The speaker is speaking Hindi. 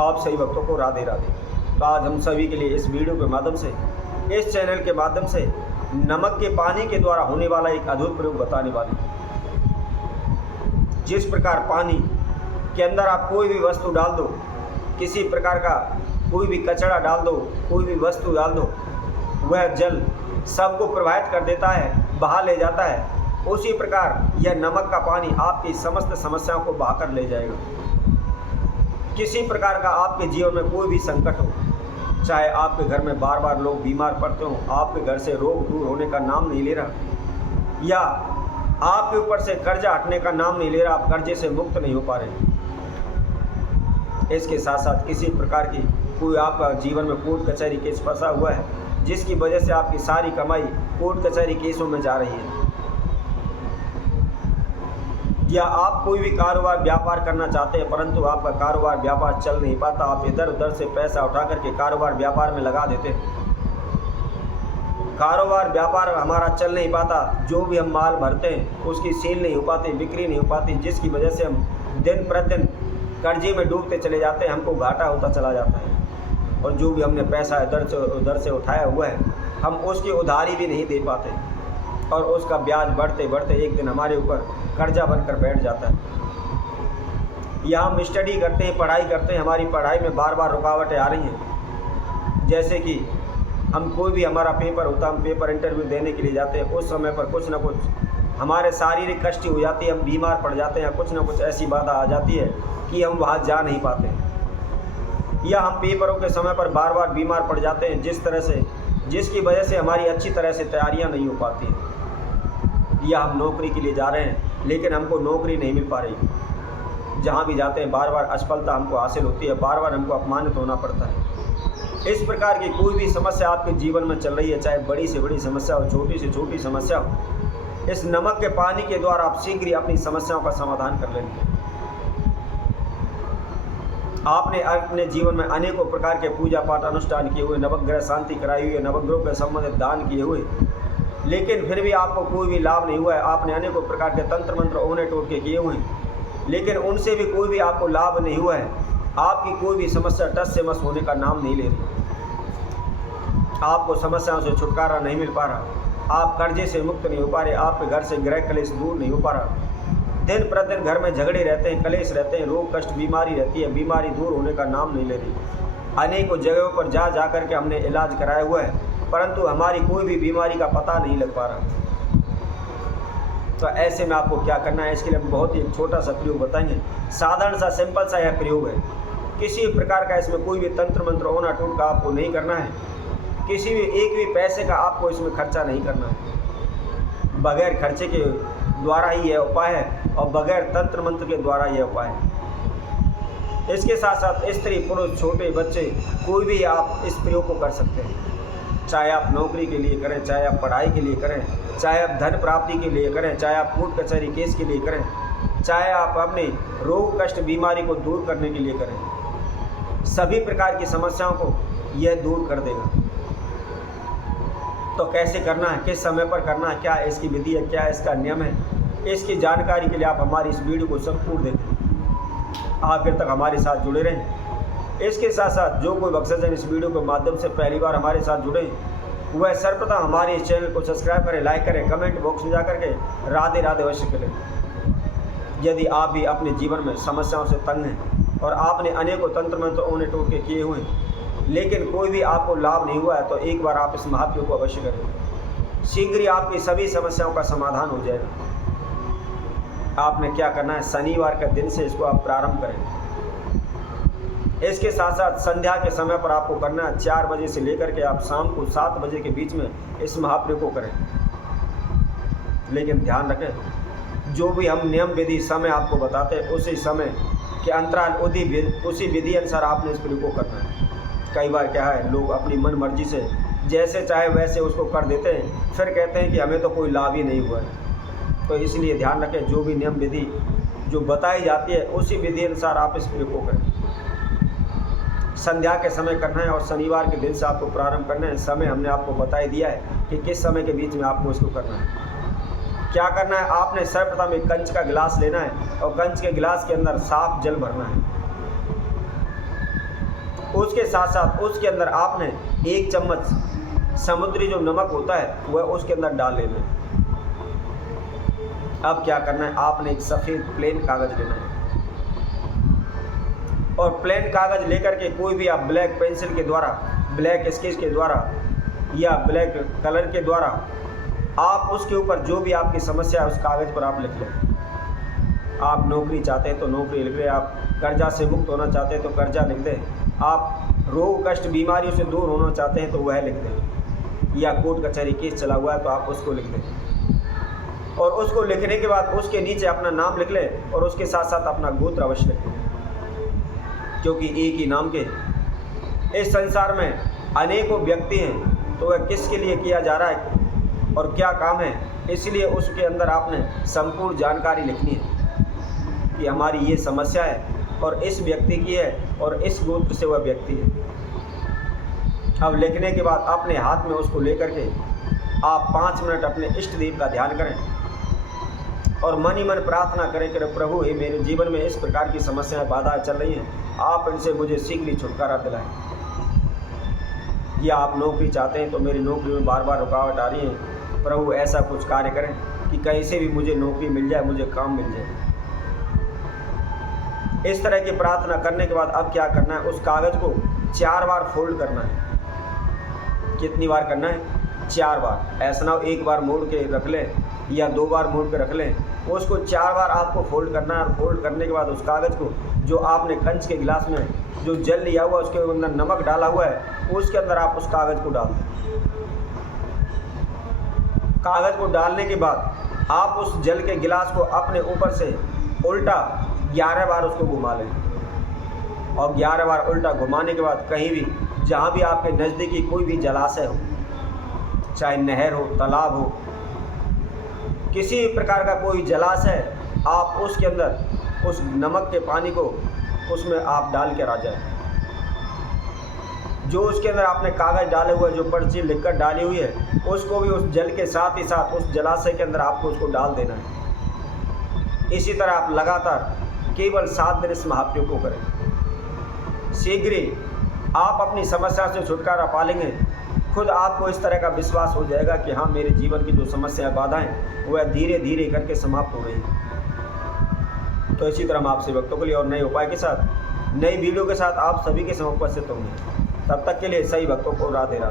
आप सभी भक्तों को राधे राधे। तो आज हम सभी के लिए इस वीडियो के माध्यम से, इस चैनल के माध्यम से नमक के पानी के द्वारा होने वाला एक अद्भुत प्रयोग बताने वाले हैं। जिस प्रकार पानी के अंदर आप कोई भी वस्तु डाल दो, किसी प्रकार का कोई भी कचरा डाल दो, कोई भी वस्तु डाल दो, वह जल सबको प्रभावित कर देता है, बहा ले जाता है। उसी प्रकार यह नमक का पानी आपकी समस्त समस्याओं को बहाकर ले जाएगा। किसी प्रकार का आपके जीवन में कोई भी संकट हो, चाहे आपके घर में बार बार लोग बीमार पड़ते हो, आपके घर से रोग दूर होने का नाम नहीं ले रहा, या आपके ऊपर से कर्जा हटने का नाम नहीं ले रहा, आप कर्जे से मुक्त नहीं हो पा रहे। इसके साथ साथ किसी प्रकार की कोई आपका जीवन में कोर्ट कचहरी केस फंसा हुआ है, जिसकी वजह से आपकी सारी कमाई कोर्ट कचहरी केसों में जा रही है, या आप कोई भी कारोबार व्यापार करना चाहते हैं परंतु आपका कारोबार व्यापार चल नहीं पाता, आप इधर उधर से पैसा उठा करके कारोबार व्यापार में लगा देते हैं, कारोबार व्यापार हमारा चल नहीं पाता, जो भी हम माल भरते हैं उसकी सेल नहीं हो पाती, बिक्री नहीं हो पाती, जिसकी वजह से हम दिन प्रतिदिन कर्जे में डूबते चले जाते हैं, हमको घाटा होता चला जाता है, और जो भी हमने पैसा उधर से उठाया हुआ है हम उसकी उधारी भी नहीं दे पाते, और उसका ब्याज बढ़ते बढ़ते एक दिन हमारे ऊपर कर्जा बनकर बैठ जाता है। या हम स्टडी करते हैं, पढ़ाई करते हैं, हमारी पढ़ाई में बार बार रुकावटें आ रही हैं, जैसे कि हम कोई भी हमारा पेपर होता है, हम पेपर इंटरव्यू देने के लिए जाते हैं, उस समय पर कुछ ना कुछ हमारे शारीरिक कष्ट हो जाती है, हम बीमार पड़ जाते हैं, कुछ ना कुछ ऐसी बाधा आ जाती है कि हम वहाँ जा नहीं पाते, या हम पेपरों के समय पर बार बार बीमार पड़ जाते हैं, जिसकी वजह से हमारी अच्छी तरह से तैयारियां नहीं हो पाती हैं, या हम नौकरी के लिए जा रहे हैं लेकिन हमको नौकरी नहीं मिल पा रही, जहाँ भी जाते हैं बार बार असफलता हमको हासिल होती है, बार बार हमको अपमानित होना पड़ता है। इस प्रकार की कोई भी समस्या आपके जीवन में चल रही है, चाहे बड़ी से बड़ी समस्या हो, छोटी से छोटी समस्या हो, इस नमक के पानी के द्वारा आप शीघ्र ही अपनी समस्याओं का समाधान कर लेंगे। आपने अपने जीवन में अनेकों प्रकार के पूजा पाठ अनुष्ठान किए हुए, नवग्रह शांति कराई हुई है, नवग्रहों के संबंधित दान किए हुए, लेकिन फिर भी आपको कोई भी लाभ नहीं हुआ है। आपने अनेकों प्रकार के तंत्र मंत्र ओने टोटके किए हुए हैं, लेकिन उनसे भी कोई भी आपको लाभ नहीं हुआ है। आपकी कोई भी समस्या टस से मस होने का नाम नहीं ले रही, आपको समस्याओं से छुटकारा नहीं मिल पा रहा, आप कर्जे से मुक्त नहीं हो पा रहे, आपके घर से गृह कलेश दूर नहीं हो पा रहा, दिन प्रतिदिन घर में झगड़े रहते हैं, कलेश रहते हैं, रोग कष्ट बीमारी रहती है, बीमारी दूर होने का नाम नहीं ले रही। अनेकों जगहों पर जा करके हमने इलाज कराया हुआ है, परंतु हमारी कोई भी बीमारी का पता नहीं लग पा रहा। तो ऐसे में आपको क्या करना है, इसके लिए हम बहुत ही छोटा सा प्रयोग बताएंगे। साधारण सा सिंपल सा यह प्रयोग है, किसी भी प्रकार का इसमें कोई भी तंत्र मंत्र ओना टोटका आपको नहीं करना है, किसी भी एक भी पैसे का आपको इसमें खर्चा नहीं करना है, बगैर खर्चे के द्वारा ही यह उपाय है, और बगैर तंत्र मंत्र के द्वारा यह उपाय है। इसके साथ साथ स्त्री पुरुष छोटे बच्चे कोई भी आप इस प्रयोग को कर सकते हैं, चाहे आप नौकरी के लिए करें, चाहे आप पढ़ाई के लिए करें, चाहे आप धन प्राप्ति के लिए करें, चाहे आप कोर्ट कचहरी केस के लिए करें, चाहे आप अपने रोग कष्ट बीमारी को दूर करने के लिए करें, सभी प्रकार की समस्याओं को यह दूर कर देगा। तो कैसे करना है, किस समय पर करना है, क्या इसकी विधि है, क्या इसका नियम है, इसकी जानकारी के लिए आप हमारी इस वीडियो को संपूर्ण देखें, आखिर तक हमारे साथ जुड़े रहें। इसके साथ साथ जो कोई भक्तजन इस वीडियो के माध्यम से पहली बार हमारे साथ जुड़े, वह सर्वप्रथम हमारे इस चैनल को सब्सक्राइब करें, लाइक करें, कमेंट बॉक्स में जा करके राधे राधे अवश्य करें। यदि आप भी अपने जीवन में समस्याओं से तंग हैं और आपने अनेकों तंत्र मंत्र ओने टोटके किए हुए हैं, लेकिन कोई भी आपको लाभ नहीं हुआ है, तो एक बार आप इस महाप्रयोग को अवश्य करें, शीघ्र ही आपकी सभी समस्याओं का समाधान हो जाएगा। आपने क्या करना है, शनिवार के दिन से इसको आप प्रारंभ करें। इसके साथ साथ संध्या के समय पर आपको करना है, 4 बजे से लेकर के आप शाम को 7 बजे के बीच में इस महाप्रयोग को करें। लेकिन ध्यान रखें, जो भी हम नियम विधि समय आपको बताते हैं, उसी समय के अंतराल उसी विधि अनुसार आपने इस प्रयोग को करना है। कई बार क्या है, लोग अपनी मन मर्जी से जैसे चाहे वैसे उसको कर देते हैं, फिर कहते हैं कि हमें तो कोई लाभ ही नहीं हुआ है। तो इसलिए ध्यान रखें, जो भी नियम विधि जो बताई जाती है उसी विधि अनुसार आप इस प्रयोग को करें। संध्या के समय करना है और शनिवार के दिन से आपको प्रारंभ करना है। समय हमने आपको बता ही दिया है कि किस समय के बीच में आपको इसको करना है। क्या करना है, आपने सर्वप्रथम एक कंच का गिलास लेना है और कंच के गिलास के अंदर साफ जल भरना है। उसके साथ साथ उसके अंदर आपने 1 चम्मच समुद्री जो नमक होता है वह उसके अंदर डाल लेना है। अब क्या करना है, आपने एक सफ़ेद प्लेन कागज़ लेना है और प्लेन कागज़ लेकर के कोई भी आप ब्लैक पेंसिल के द्वारा, ब्लैक स्केच के द्वारा या ब्लैक कलर के द्वारा आप उसके ऊपर जो भी आपकी समस्या है उस कागज़ पर आप लिख लें। आप नौकरी चाहते हैं तो नौकरी लिख लें, आप कर्जा से मुक्त होना चाहते हैं तो कर्जा लिख दें, आप रोग कष्ट बीमारियों से दूर होना चाहते हैं तो वह लिख दें, या कोर्ट कचहरी केस चला हुआ है तो आप उसको लिख दें। और उसको लिखने के बाद उसके नीचे अपना नाम लिख लें और उसके साथ साथ अपना गोत्र अवश्य लिख लें, क्योंकि एक ही नाम के इस संसार में अनेकों व्यक्ति हैं, तो वह किसके लिए किया जा रहा है और क्या काम है, इसलिए उसके अंदर आपने संपूर्ण जानकारी लिखनी है कि हमारी ये समस्या है और इस व्यक्ति की है और इस गोत्र से वह व्यक्ति है। अब लिखने के बाद अपने हाथ में उसको लेकर के आप 5 मिनट अपने इष्ट देव का ध्यान करें और मन ही मन प्रार्थना करें कि प्रभु ये मेरे जीवन में इस प्रकार की समस्याएं बाधाएं चल रही हैं, आप इनसे मुझे शीघ्र ही छुटकारा दिलाएं। या आप नौकरी चाहते हैं तो मेरी नौकरी में बार बार रुकावट आ रही है, प्रभु ऐसा कुछ कार्य करें कि कहीं से भी मुझे नौकरी मिल जाए, मुझे काम मिल जाए। इस तरह की प्रार्थना करने के बाद अब क्या करना है, उस कागज़ को 4 बार फोल्ड करना है। कितनी बार करना है? 4 बार। ऐसा ना हो 1 बार मोड़ के रख लें या 2 बार मोड़ के रख लें, उसको 4 बार आपको फोल्ड करना है। और फोल्ड करने के बाद उस कागज़ को जो आपने कंच के गिलास में जो जल लिया हुआ उसके अंदर नमक डाला हुआ है, उसके अंदर आप उस कागज़ को डाल दें। कागज़ को डालने के बाद आप उस जल के गिलास को अपने ऊपर से उल्टा 11 बार उसको घुमा लें और 11 बार उल्टा घुमाने के बाद कहीं भी जहाँ भी आपके नज़दीकी कोई भी जलाशय हो, चाहे नहर हो, तालाब हो, किसी प्रकार का कोई जलाशय, आप उसके अंदर उस नमक के पानी को उसमें आप डाल के आ जाए। जो उसके अंदर आपने कागज़ डाले हुए, जो पर्ची लिखकर डाली हुई है, उसको भी उस जल के साथ ही साथ उस जलाशय के अंदर आपको उसको डाल देना है। इसी तरह आप लगातार केवल 7 दिन इस महाप्रयोग को करें। शीघ्र ही आप अपनी समस्या से छुटकारा पा लेंगे। खुद आपको इस तरह का विश्वास हो जाएगा कि हाँ, मेरे जीवन की जो समस्या बाधाएं वह धीरे धीरे करके समाप्त हो रही हैं। तो इसी तरह हम आपसे भक्तों के लिए और नए उपाय के साथ, नई वीडियो के साथ आप सभी के समक्ष उपस्थित होंगे। तब तक के लिए सही भक्तों को राधे राधे।